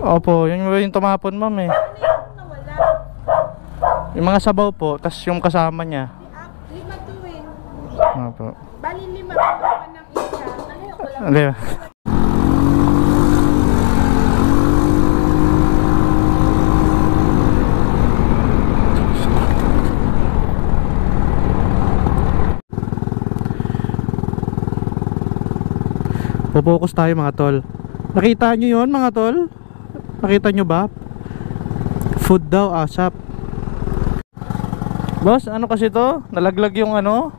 Opo, yun yung tumapon ma'am eh. Yung mga sabaw po, tas yung kasama niya. Lima to eh. Opo. Bali lima to ng isa. Hindi. Pupokus tayo mga tol. Nakita nyo yun mga tol? Nakita nyo ba? Food daw, asap. Boss, ano kasi to? Nalaglag yung ano?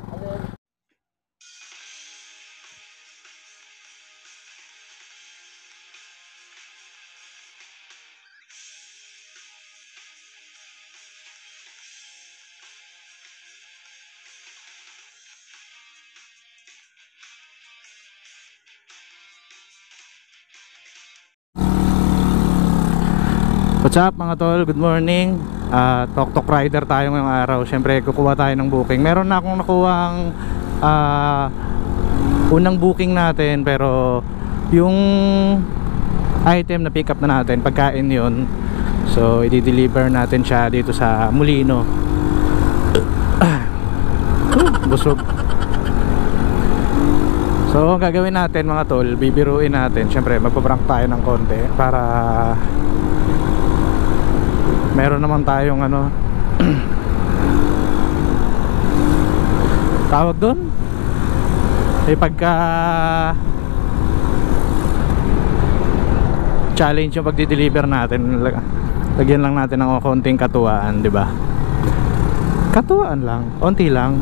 What's up mga tol? Good morning. Tok-tok rider tayo ngayong araw. Siyempre kukuha tayo ng booking. Meron na akong nakuhang unang booking natin, pero yung item na pick up na natin, pagkain yun. So i-deliver natin siya dito sa Molino. Busog. So ang gagawin natin mga tol, bibiruin natin. Siyempre magpaprank tayo ng konti para meron naman tayong ano tawag doon pagka challenge yung pagdi-deliver natin, lagyan lang natin ng konting katuwaan, di ba? Katuwaan lang, konti lang.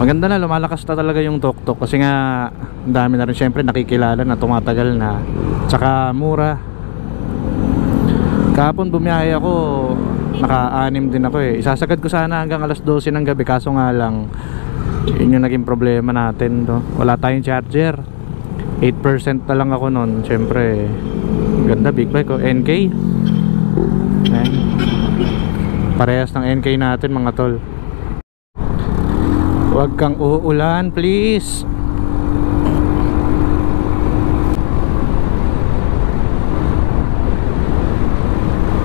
Maganda na, lumalakas na talaga yung tok-tok kasi nga ang dami na rin syempre nakikilala na, tumatagal na, tsaka mura. Kahapon bumiyahe ako, naka-6 din ako eh. Isasagad ko sana hanggang alas 12 ng gabi, kaso nga lang yun yung naging problema natin, no? Wala tayong charger, 8% na lang ako nun. Syempre ganda, big bike ko, NK. Ayan. Parehas ng NK natin mga tol. Huwag kang uulan, please.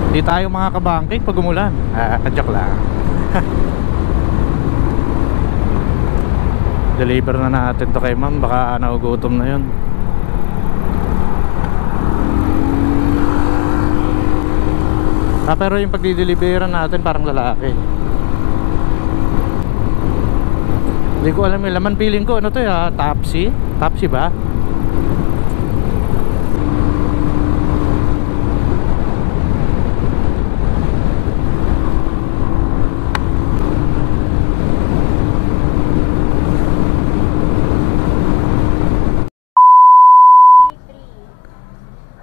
Hindi tayo makakabangking pag umulan. Joke lang. Deliver na natin to kay ma'am. Baka naugutom na yun. Pero yung pagdi-deliveran natin parang lalaki. Hindi ko alam yung laman, feeling ko ano to ya, Tapsi? Tapsi ba?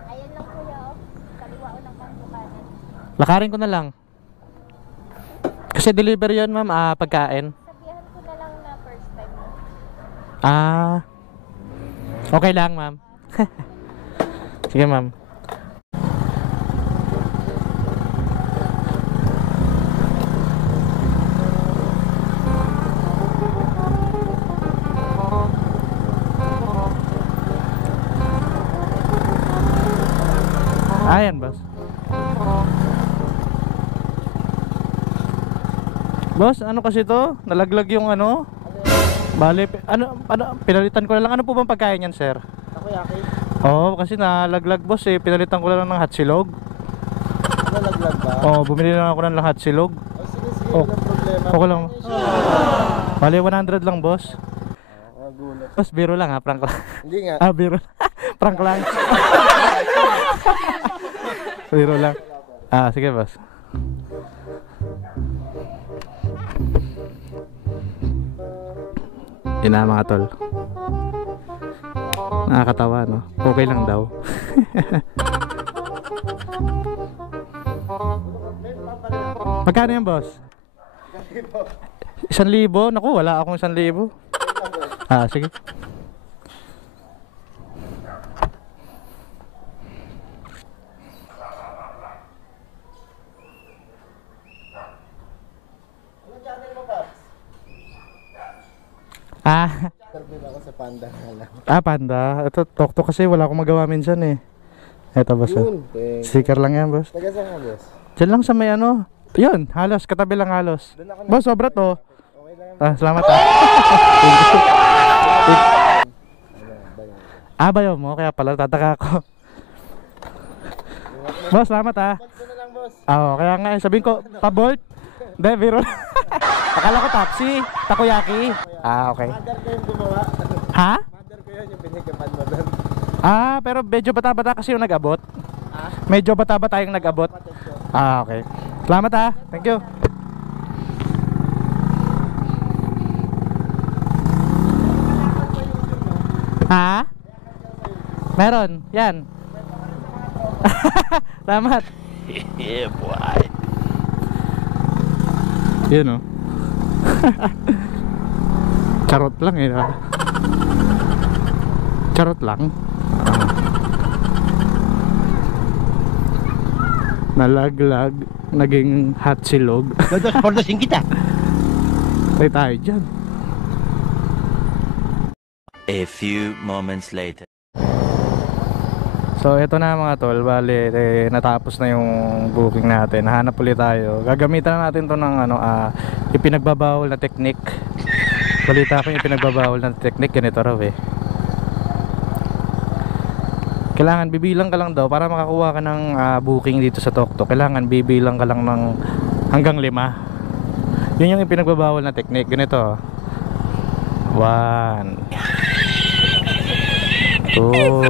Ayan lang kuya, kaliwa o ng pangbukanan. Lakarin ko na lang. Kasi deliver yun ma'am, pagkain. Okay lang ma'am. Sige ma'am. Ayan boss. Boss, ano kasi to? Nalaglag yung ano? Bale, ano, pinalitan ko na lang. Ano po bang pagkain yan, sir? Takoyaki. Oo, kasi nalaglag boss eh. Pinalitan ko lang ng hotsilog. Nalaglag ba? Oo, bumili lang ako ng hotsilog. Oh, sige, walang problema. Okay lang. Bale, 100 lang boss. Gulat. Boss, biro lang ha, prank lang. Hindi nga. Biro. Prank lang. Biro lang. Sige boss. Yun na mga tol. Nakakatawa no? Okay lang daw. Magkano yan boss? 1,000? Naku, wala akong 1,000. Sige. Ah, Servin ako sa Panda nga lang. Panda. Ito, tok-tok kasi wala akong magawa minsan eh. Ito boss. Oh. Yun. Thank you. Sticker lang yan boss. Taga saan ka, boss? Diyan lang sa may ano. Yun, halos, katabi lang halos. Doon ako na. Boss, sobra to. Okay lang. Salamat bayaw mo, kaya pala tataka ako. Boss, salamat Ba't ko na lang, boss? Kaya nga sabihin ko, pa-bolt. Hindi, biro. Akala ko taxi, takoyaki. Okay. Mother ko yung gumawa. Ha? Mother ko yun yung pinagapan mo doon. Pero medyo bata-bata kasi yung nag-abot. Medyo bata-bata yung nag-abot. Okay. Salamat thank you. Ha? Meron, yan. Salamat. Yeah, boy. Yun Charot lang Charot lang. Nalaglag, naging hot silog. Dados pordasin kita. Tayo dyan. A few moments later. So ito na mga tol, bali natapos na yung booking natin. Hanap ulit tayo. Gagamitan na natin to ng ipinagbabawal na technique. Balita ko yung ipinagbabawal na technique, ganito raw eh. Kailangan bibilang ka lang daw para makakuha ka ng booking dito sa TokTok. Kailangan bibilang ka lang ng hanggang 5. Yun yung ipinagbabawal na technique, ganito. 1 2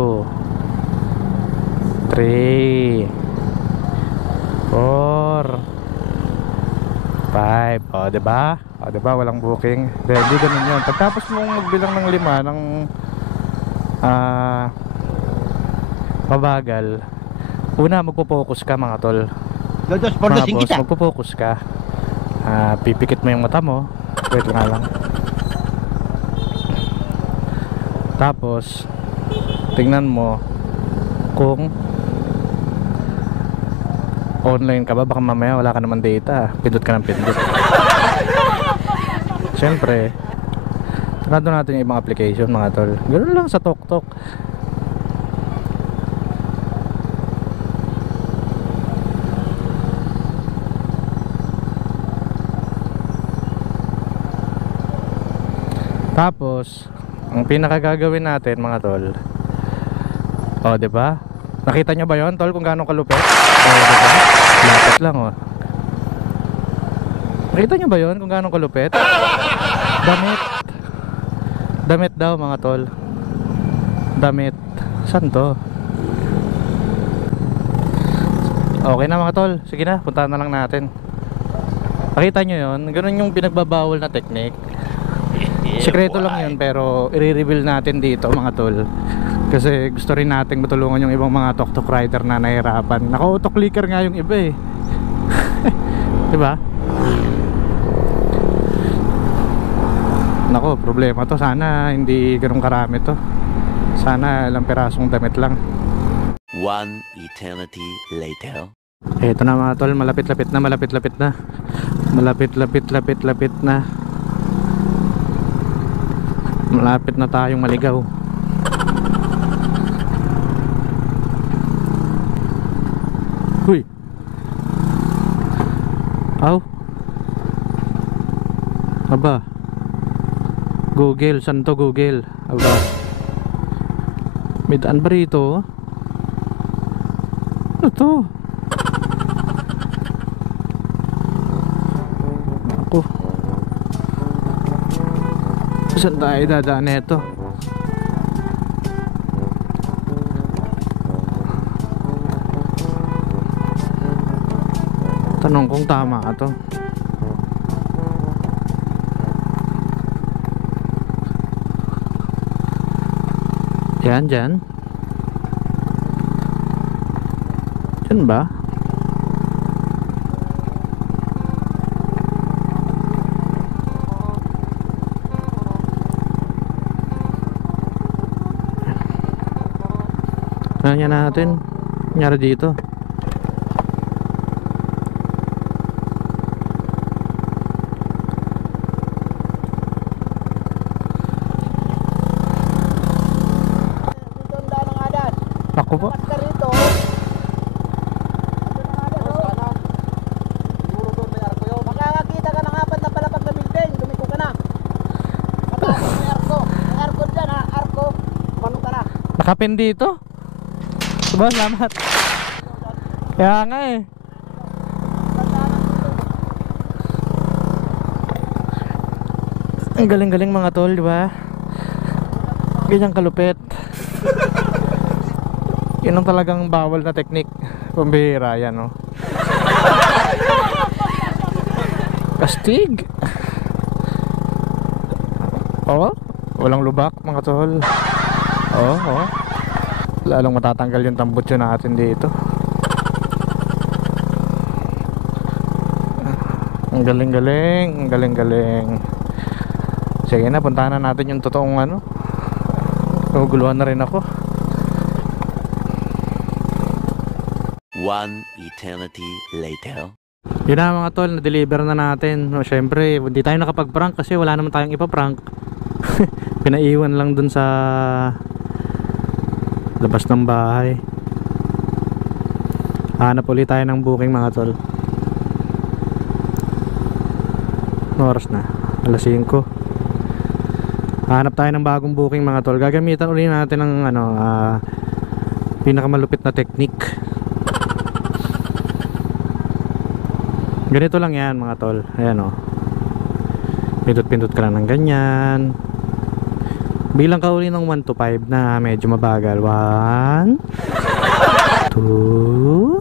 3 4 5. Diba? Diba walang booking? Hindi ganun yun. Pagtapos mong magbilang ng 5 ng mabagal, una magpo-focus ka mga tol. Dados pordasin Tapos kita. magpo-focus ka. Pipikit mo yung mata mo. Wait nga lang. Tapos tingnan mo kung online ka ba. Baka mamaya wala ka naman data, pindot ka ng pindot. Siyempre sarado natin yung ibang application mga tol. Ganoon lang sa TokTok. Tapos ang pinakagagawin natin mga tol, diba? Nakita nyo ba yon tol kung gaano kalupit? Diba? Lapit lang Nakita nyo ba yon kung gaano kalupit? Damit daw mga tol. Damit. Saan to? Okay na mga tol. Sige na, puntahan na lang natin. Nakita nyo yon? Ganun yung pinagbabawal na technique. Sekreto lang yun, pero i-reveal natin dito mga tol. Kasi gusto rin natin matulungan yung ibang mga TokTok rider na nahirapan. Naka-auto-clicker nga yung iba eh. Diba? Nako, problema to. Sana hindi ganun karami to. Sana ilang pirasong damit lang. One eternity later. Ito na mga tol, malapit-lapit na. Malapit-lapit na. Malapit na tayong maligaw. Huy. Aba. Google, saan to Google? Aba. May daan ba rito? Ano to? Ako. Saan tayo dadaan nito? Tanong kung tama to. Yan, dyan. Dyan ba? Kanya natin. Nangyari dito. Opo. Ka rito. Baka nakita ka ng apat na palapag na building, lumiko ka na. Mataas yung arko. Ang arko dyan ha, arko. Kumano ka na. Nakapin dito. Diba, salamat. Kaya nga eh. Ang galing-galing mga tol, di ba? Ganyang kalupit. Yan ang talagang bawal na technique. Pambihira yan, no? Kastig. Oo, walang lubak mga tol. Oo. Lalong matatanggal yung tambutso natin dito. Ang galing-galing, ang galing-galing. Sige na, puntahan na natin yung totoong ano. Naguguluhan na rin ako. One eternity later. Yun na mga tol, na-deliver na natin. No, syempre, hindi tayo nakapag-prank kasi wala naman tayong ipaprank. Pinaiwan lang dun sa labas ng bahay. Hanap ulit tayo ng booking mga tol. Oras na, alas 5. Hanap tayo ng bagong booking mga tol. Gagamitan ulit natin ng ano, pinakamalupit na technique. Ganito lang yan mga tol. Ayan o. Pindot-pindot ka lang ng ganyan. Bilang ka uli ng 1 to 5 na medyo mabagal. 1 2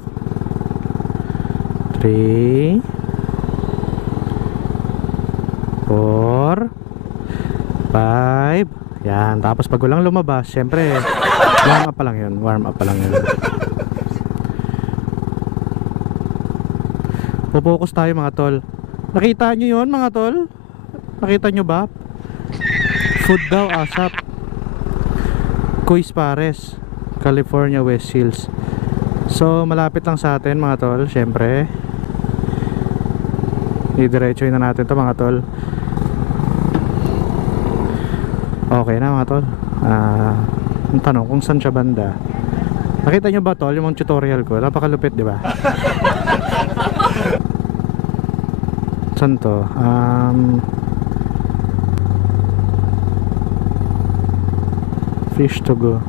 3 4 5. Yan. Tapos pag walang lumabas, syempre warm up pa lang yun. Warm up pa lang yun. Pupokus tayo mga tol. Nakita nyo yun mga tol? Nakita nyo ba? Food daw, ASAP. Cois Pares, California West Hills. So malapit lang sa atin mga tol. Syempre didiretsuhin na natin to mga tol. Okay na mga tol. Ang tanong kung saan siya banda. Nakita nyo ba tol yung tutorial ko? Napakalupit di ba? Saan to? Fish to go.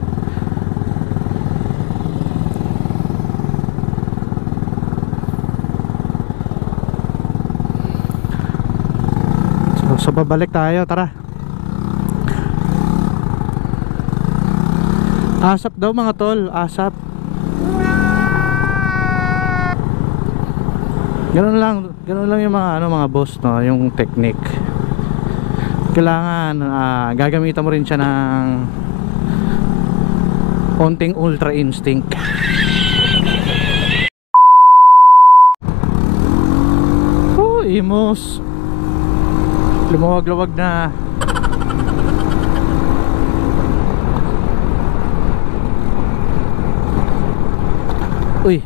So babalik tayo, tara. ASAP daw mga tol, ASAP. Ganun lang yung mga ano mga boss no, yung technique. Kailangan gagamitan mo rin siya ng konting ultra instinct. Oh, imos. Lumawag-lawag na. Uy.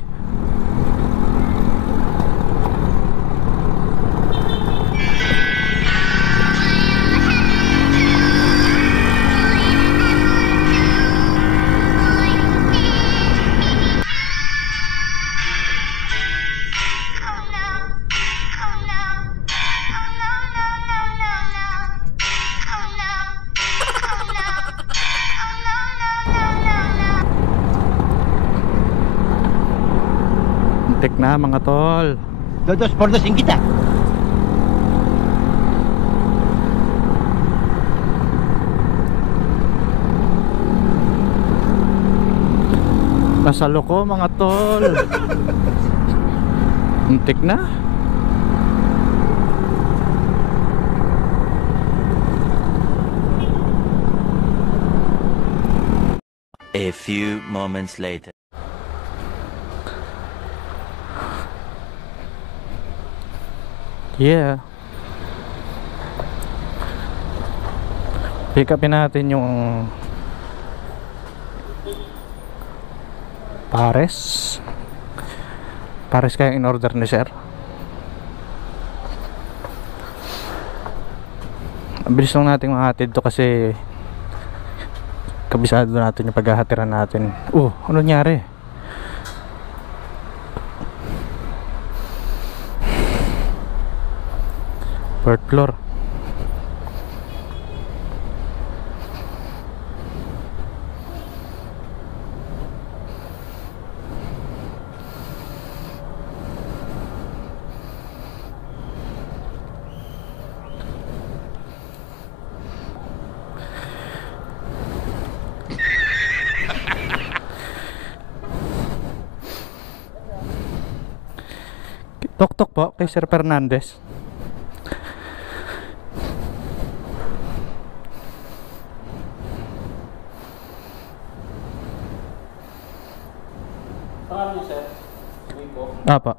Tek na mga tol. Dos por dos sin kita. Nasa loko mga tol. Tek na. A few moments later. Yeah. Pick upin natin yung Pares kaya in order ni sir. Ang bilis lang natin mahatid to kasi kabisado natin yung paghahatiran natin. Ano nangyari? Fourth floor. Tok-tok po kay Sir Fernandez. Pangalan niyo, sir? Rico. Apa.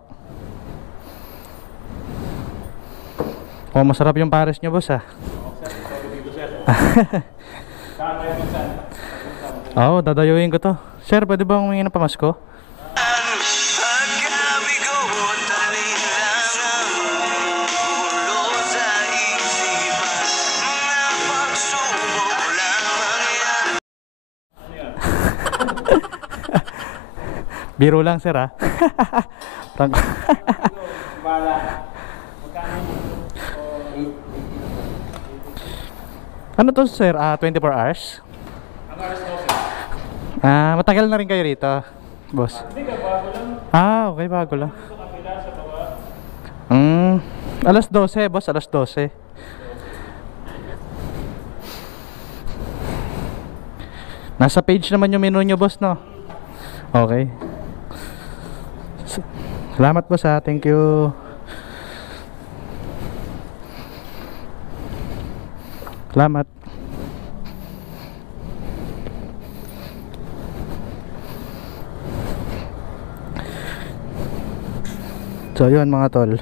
Masarap yung pares nyo, boss, ah. Sir, sabi dito, sir. Saan kayo minsan? Dadayuin ko to. Sir, pwede bang humingi ng pamasko? Biro lang, sir, ah. Prank. Bala. Magkano? Ano to, sir? 24 hours? Ang alas mo, sir? Matagal na rin kayo rito, boss. Hindi ka, bago lang. Okay, bago lang. Sa kapila, sa baba. Alas 12, boss, alas 12. Nasa page naman yung menu nyo, boss, no? Okay. Salamat, boss, ha. Thank you. Salamat. So yun, mga tol,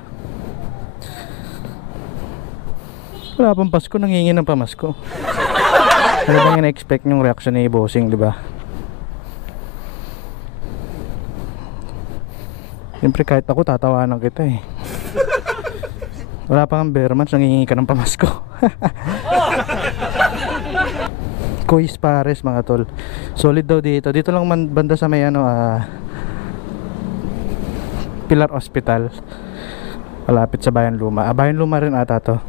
wala pang Pasko, nangingi ng pamasko. Ano bang ina-expect yung reaction ni bossing, di ba? Siyempre kahit ako tatawanan kita eh. Wala pang bare months, nangingi ka ng pamasko. Kuis Pares, mga tol. Solid daw dito. Dito lang man banda sa may Pilar Hospital, malapit sa Bayan Luma. Bayan Luma rin ata to.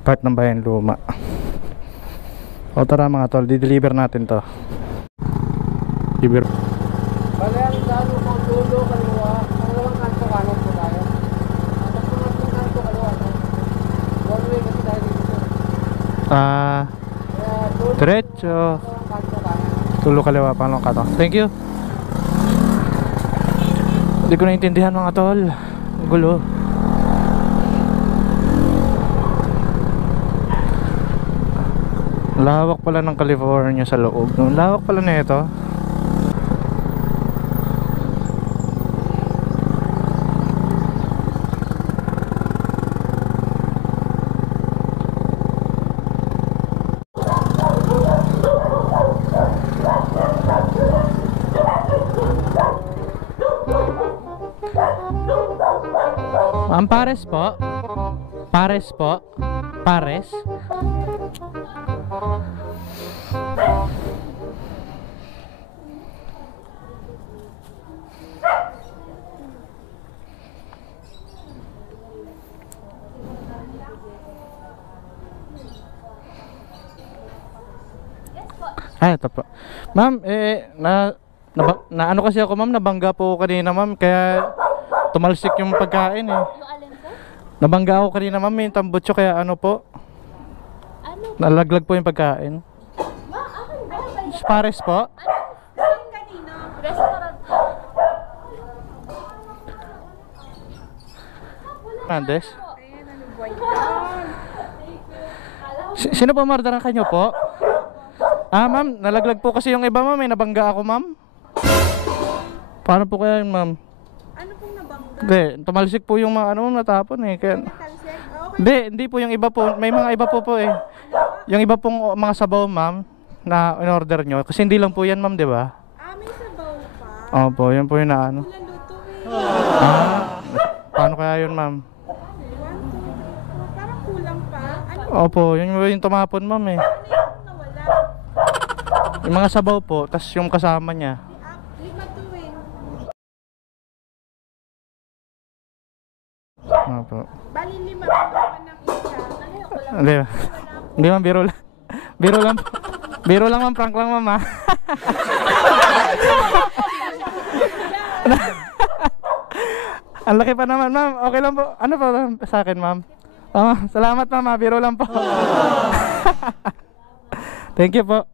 Part ng Bayan Luma. Tara, mga tol, di-deliver natin to. Deliver. Bale, ang dalo ko dulo, kaliwa. Ang dalawang kanto kanan po tayo. Tapos mga kanto kaliwa. One way kasi tayo dito, sir. Kaya dulo, Diretso. dalawang kanto kanan. Tulo kaliwa, pangalawang kato. Thank you. Hindi ko naintindihan, mga tol. Gulo. Lawak pala ng California sa loob. Lawak pala na ito. Ang pares po. Pares po. Pares. Ito po. Ma'am, na ano kasi ako, ma'am, nabangga po kanina, ma'am, kaya tumalsik yung pagkain eh. Nabangga ako kanina, ma'am, yung tambutso, kaya ano po? Ano? Nalaglag po yung pagkain. Pares po. Kanino? Restaurant. Fernandez. Sino po mardaran kanyo po? Ma'am, nalaglag po kasi yung iba, ma'am, may nabangga ako, ma'am. Paano po kaya yun, ma'am? Ano pong nabangga? Hindi, tumalsik po yung mga ano, natapon eh. Kaya... Okay. Hindi po yung iba po. May mga iba po eh. Yung iba pong mga sabaw, ma'am, na in-order nyo. Kasi hindi lang po yan, ma'am, di ba? May sabaw pa. Opo, yun po yung na ano. Walang luto eh. Paano kaya yun, ma'am? 1, 2, parang kulang pa. Ano Opo, yun yung tumapon, ma'am eh. yung nawala? Yung mga sabaw po, tas yung kasama niya. 5 to eh. Ano po? Bali 5 naman ng isa. Ayoko lang. Hindi ba? Hindi ma'am, biro lang. Biro lang. Biro lang ma'am, prank lang ma'am ha. Ang laki pa naman ma'am. Okay lang po. Ano pa sa akin ma'am? Salamat ma'am ha. Biro lang po. Thank you po.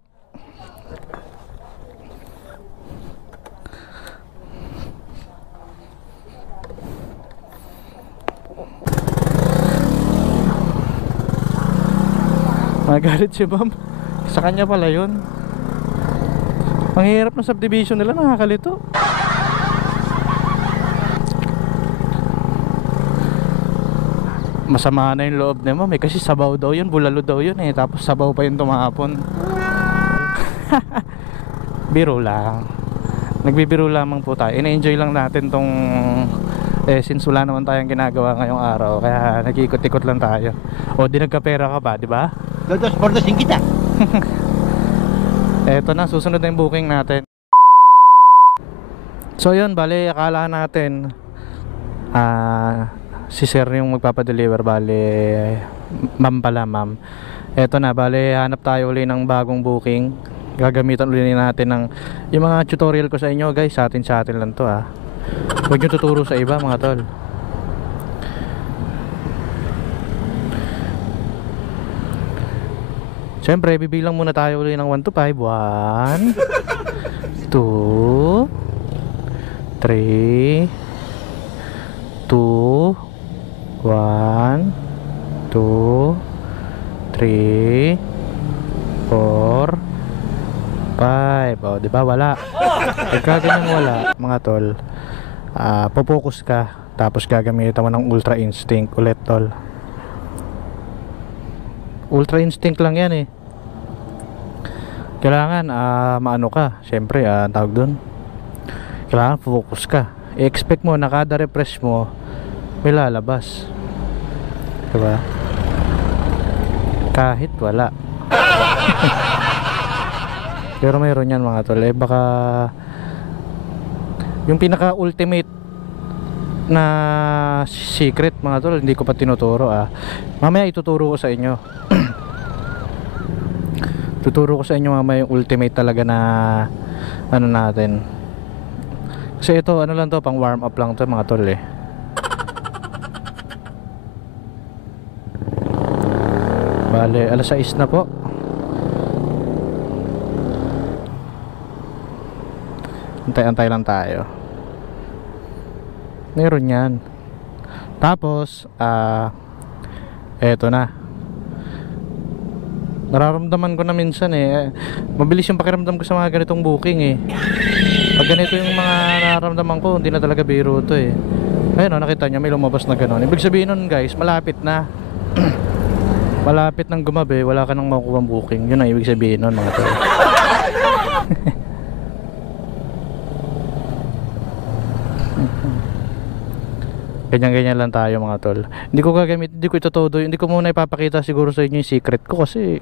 Magalit si ma'am. Sa kanya pala yun. Ang hirap ng subdivision nila, nakakalito. Masama na yung loob niya ma'am eh, kasi sabaw daw yun, bulalo daw yun eh, tapos sabaw pa yung tumapon. Biro lang. Nagbibiro lamang po tayo. Ina-enjoy lang natin tong since wala naman tayong ginagawa ngayong araw, kaya nag-ikot-ikot lang tayo. O di nagkapera ka pa, di ba? Dos por dos sin kita. Eto na, susunod na yung booking natin. So yun, bali akala natin si sir yung magpapadeliver, bali ma'am pala ma'am. Eto na, bali hanap tayo uli ng bagong booking. Gagamitan uli natin ng yung mga tutorial ko sa inyo guys, sa atin lang to ha. Huwag nyo tuturo sa iba mga tol. Siyempre, bibilang muna tayo ulit ng 1 to 5. 1 2 3 2 1 2 3 4 5. O, diba wala? Pagka ganyan wala, mga tol, popokus ka, tapos gagamitan mo ng Ultra Instinct ulit, tol. Ultra Instinct lang yan eh. Kailangan maano ka, syempre tawag dun, kailangan focus ka. I-expect mo na kada refresh mo may lalabas, diba? Kahit wala. Pero mayroon yan mga tol, baka yung pinaka ultimate na secret mga tol hindi ko pa tinuturo mamaya ituturo ko sa inyo. Tuturo ko sa inyo mamaya yung ultimate talaga na ano natin, kasi ito ano lang to, pang warm up lang to mga tol eh. Bale, alas 6 na po. Antay-antay lang tayo. Meron yan. Tapos eto na. Nararamdaman ko na minsan mabilis yung pakiramdam ko sa mga ganitong booking eh. Pag ganito yung mga nararamdaman ko, hindi na talaga biro to eh. Ayun nakita nyo may lumabas na gano'n. Ibig sabihin nun guys, malapit na. Malapit nang gumabi, wala ka nang makukuha booking. Yun ang ibig sabihin nun mga tol. Ganyan-ganyan lang tayo mga tol. Hindi ko gagamit, hindi ko itutudo, hindi ko muna ipapakita siguro sa inyo yung secret ko kasi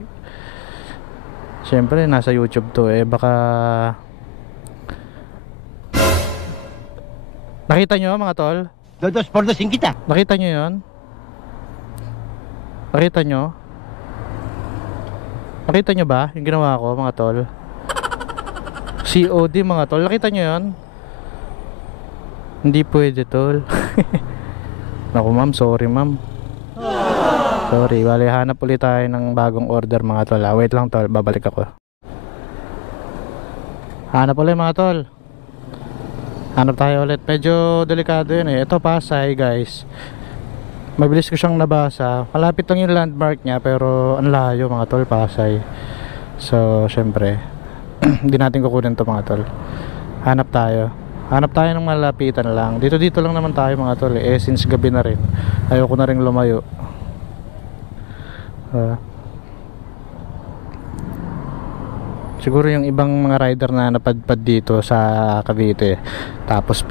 syempre nasa YouTube to baka nakita nyo mga tol? Dos por dos sin kita. Nakita nyo yun? Nakita nyo? Nakita nyo ba yung ginawa ko mga tol? COD mga tol, nakita nyo yun? Hindi pwede tol. Naku ma'am, sorry ma'am. Sorry, bali hanap ulit tayo ng bagong order mga tol. Wait lang tol, babalik ako. Hanap ulit mga tol. Hanap tayo ulit. Medyo delikado yun Ito Pasay guys. Mabilis ko siyang nabasa. Malapit lang yung landmark niya pero ang layo mga tol, Pasay. So syempre hindi natin kukunin to mga tol. Hanap tayo. Hanap tayo ng malapitan lang. Dito lang naman tayo mga tol since gabi na rin. Ayoko na rin lumayo. Siguro yung ibang mga rider na napadpad dito sa Cavite, tapos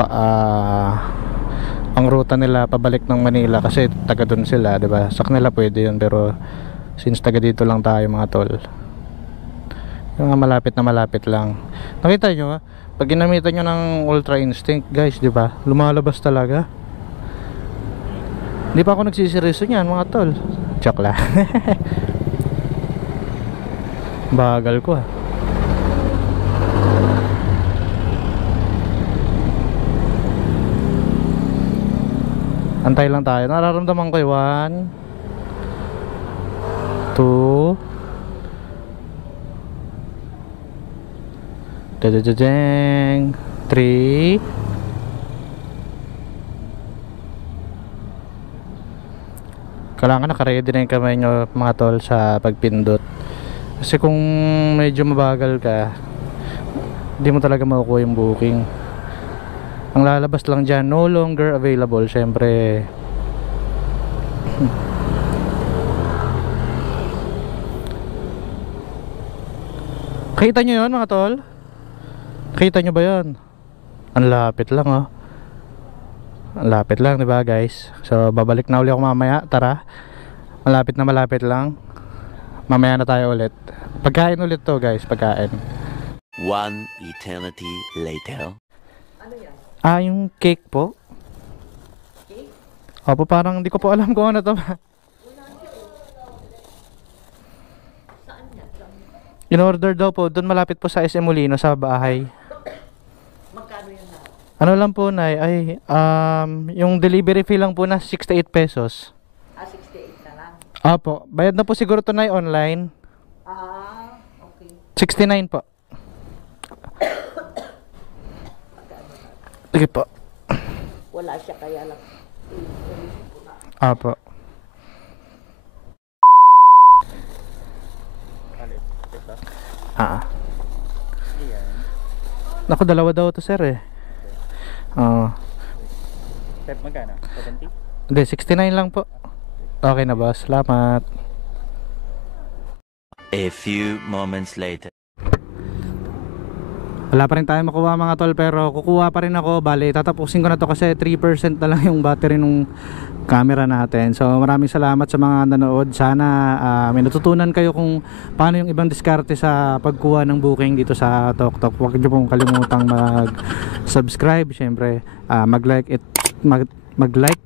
ang ruta nila pabalik ng Manila kasi taga doon sila, diba? Sa kanila pwede yun, pero since taga dito lang tayo mga tol, Yung mga malapit lang. Nakita nyo, pag ginamitan nyo ng Ultra Instinct guys, di ba? Lumalabas talaga. Hindi pa ako nagsiseriyoso niyan mga tol. Joke lang. Bagal ko ah. Antay lang tayo. Nararamdaman ko 1 2 Dadadadang 3 Kailangan nakaready na yung kamay nyo mga tol sa pagpindot. Kasi kung medyo mabagal ka, hindi mo talaga makukuha yung booking. Ang lalabas lang dyan, no longer available. Syempre kita nyo yun mga tol? Kita nyo ba yun? Ang lapit lang oh. Ang lapit lang diba guys? So babalik na ulit ako mamaya. Tara, malapit lang. Mamaya na tayo ulit. Pagkain ulit to guys, pagkain. One eternity later. Yung cake po. Cake? Opo, parang hindi ko po alam kung ano to. In-order daw po, doon malapit po sa SM Molino sa bahay. Magkano yun na? Ano lang po na yung delivery fee lang po na 68 pesos. 68 na lang. Opo, bayad na po siguro to na online. Okay. 69 po. Sige po. Wala siya kaya lang. Opo. Naku, dalawa daw to sir eh. Step magkano? 70? Hindi, 69 lang po. Okay na boss, salamat. A few moments later. Wala pa rin tayo makuha mga tol, pero kukuha pa rin ako. Bale, tatapusin ko na to kasi 3% na lang yung battery nung camera natin. So maraming salamat sa mga nanood. Sana may natutunan kayo kung paano yung ibang diskarte sa pagkuha ng booking dito sa TokTok. Huwag niyo pong kalimutang mag-subscribe, syempre mag-like,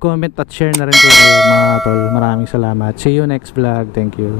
comment at share na rin po kayo mga tol. Maraming salamat. See you next vlog. Thank you.